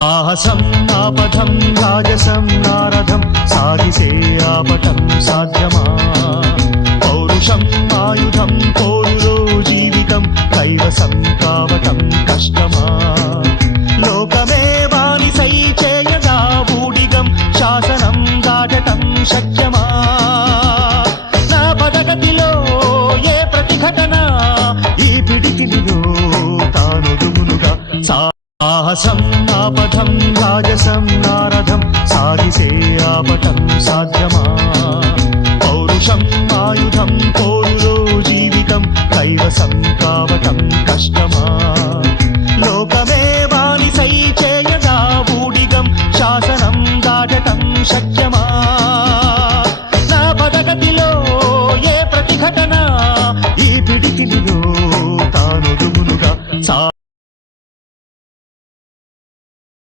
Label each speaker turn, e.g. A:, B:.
A: సాహసం నాపథం రాజసం నారథం సాగిసే ఆపథం సాధ్యమా? పౌరుషం ఆయుధం పోరులో జీవితం కైవసం కావటం కష్టమా? లోకమే బానిసై చేయదా బూడిగం శాసనం దాటటం శక్తి సాహసం నాపథం రాజసం నారథం సాగిసే ఆపథం సాధ్యమా? పౌరుషం ఆయుధం పోరులో జీవితం కైవసం కావటం కష్టమా? లోకమే బానిసై చేయదా ఊడిగం శాసనం దాటటం శక్యమా నా పదగతిలో ఏ ప్రతిఘటన? ఈ తాను దుమునుగా